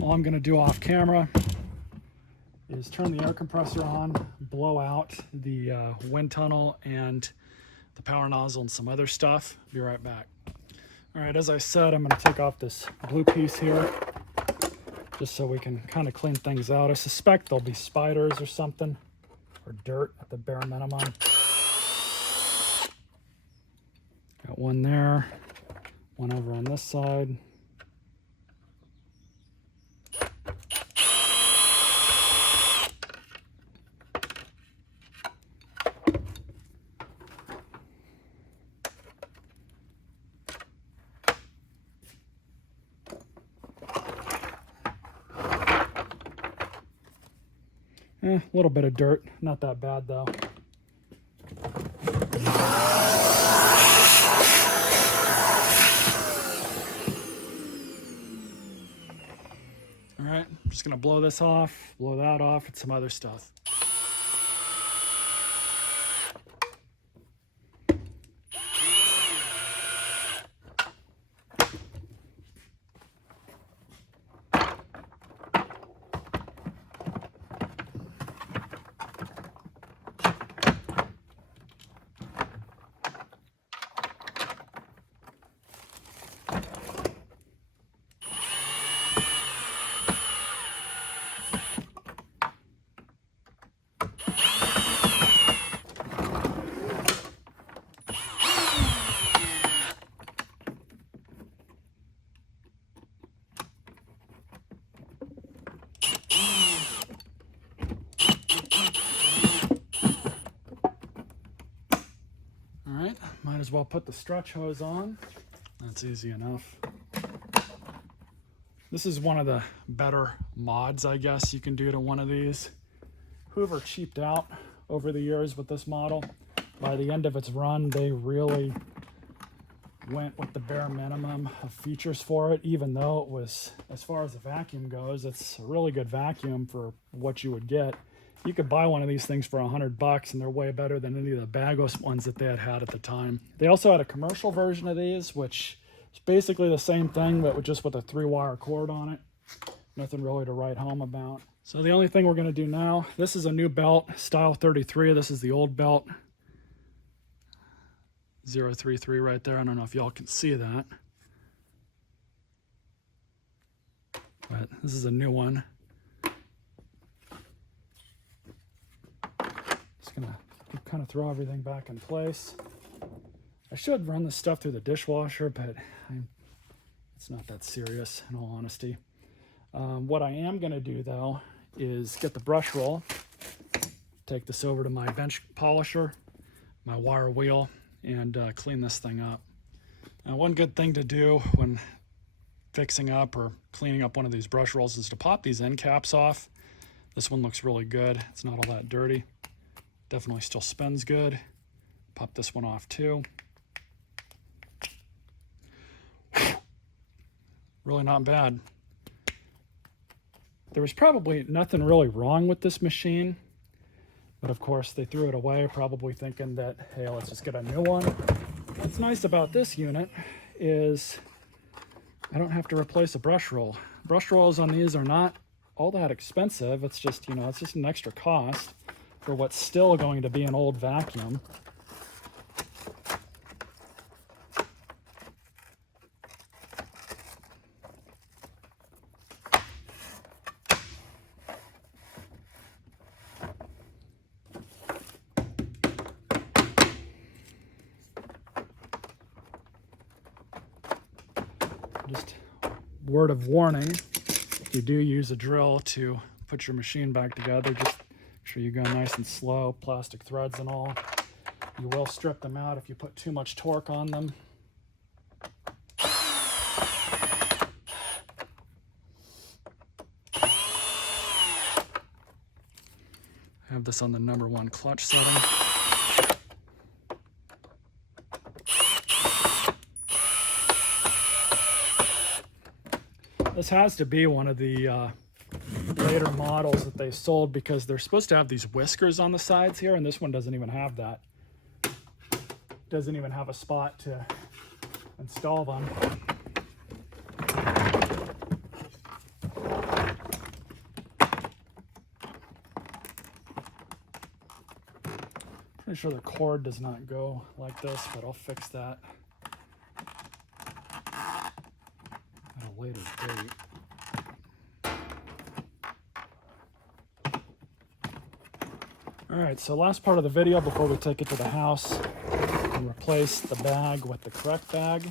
all I'm going to do off camera is turn the air compressor on, blow out the wind tunnel and the power nozzle and some other stuff. Be right back. All right, as I said, I'm going to take off this blue piece here just so we can kind of clean things out. I suspect there'll be spiders or something, or dirt at the bare minimum. Got one there, one over on this side. A little bit of dirt, not that bad though. All right, I'm just gonna blow this off, blow that off, and some other stuff. Might as well put the stretch hose on. That's easy enough. This is one of the better mods, I guess, you can do to one of these. Hoover cheaped out over the years with this model. By the end of its run, they really went with the bare minimum of features for it, even though it was, as far as the vacuum goes, it's a really good vacuum for what you would get. You could buy one of these things for $100 and they're way better than any of the Bagos ones that they had at the time. They also had a commercial version of these, which is basically the same thing, but just with a 3-wire cord on it. Nothing really to write home about. So the only thing we're gonna do now, this is a new belt, style 33. This is the old belt. 033 right there. I don't know if y'all can see that. But this is a new one. Gonna kind of throw everything back in place. I should run this stuff through the dishwasher, but it's not that serious in all honesty. What I am going to do though is get the brush roll, take this over to my bench polisher, my wire wheel, and clean this thing up. Now, one good thing to do when fixing up or cleaning up one of these brush rolls is to pop these end caps off. This one looks really good. It's not all that dirty. Definitely still spins good. Pop this one off too. Really not bad. There was probably nothing really wrong with this machine, but of course they threw it away, probably thinking that, hey, let's just get a new one. What's nice about this unit is I don't have to replace a brush roll. Brush rolls on these are not all that expensive. It's just, it's just an extra cost for what's still going to be an old vacuum. Just word of warning, if you do use a drill to put your machine back together, just make sure you go nice and slow, plastic threads and all. You will strip them out if you put too much torque on them. I have this on the #1 clutch setting. This has to be one of the later models that they sold, because they're supposed to have these whiskers on the sides here, and this one doesn't even have that. Doesn't even have a spot to install them. Pretty sure the cord does not go like this, but I'll fix that at a later date. All right, so last part of the video before we take it to the house and replace the bag with the correct bag.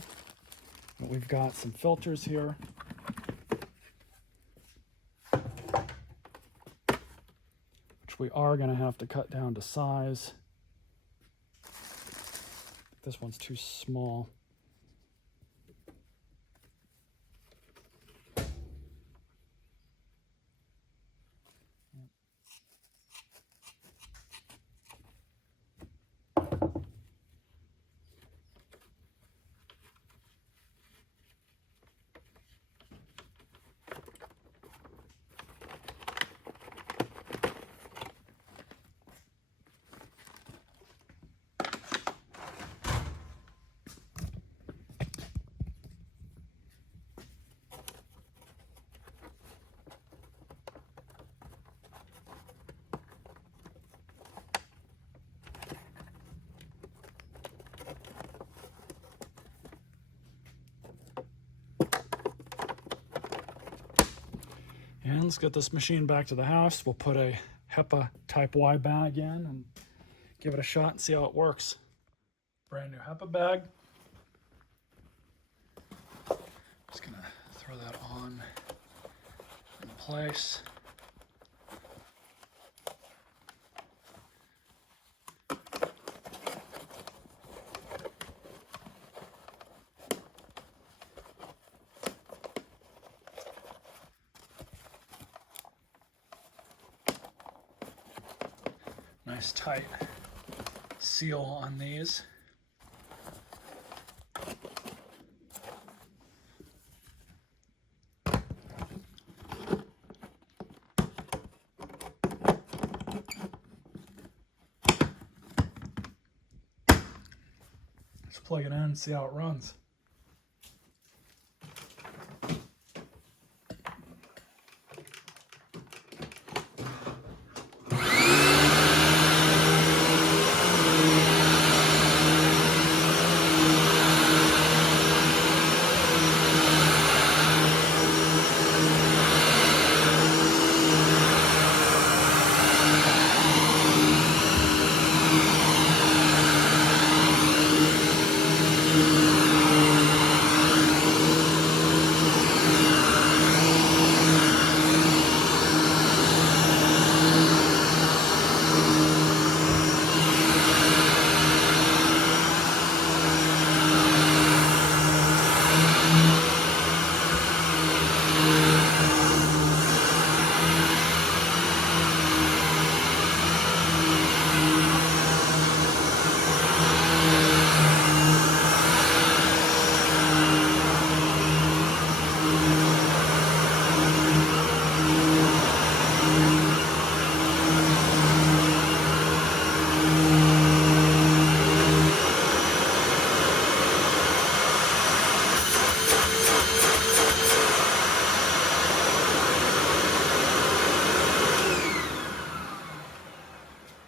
We've got some filters here. Which we are going to have to cut down to size. This one's too small. And let's get this machine back to the house. We'll put a HEPA Type Y bag in and give it a shot and see how it works. Brand new HEPA bag. Just gonna throw that on in place. Nice tight seal on these. Let's plug it in and see how it runs.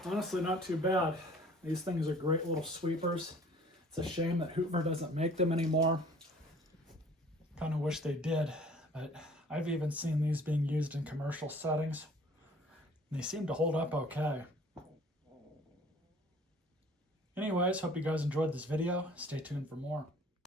Honestly, not too bad. These things are great little sweepers. It's a shame that Hoover doesn't make them anymore. Kind of wish they did, but I've even seen these being used in commercial settings. And they seem to hold up okay. Anyways, hope you guys enjoyed this video. Stay tuned for more.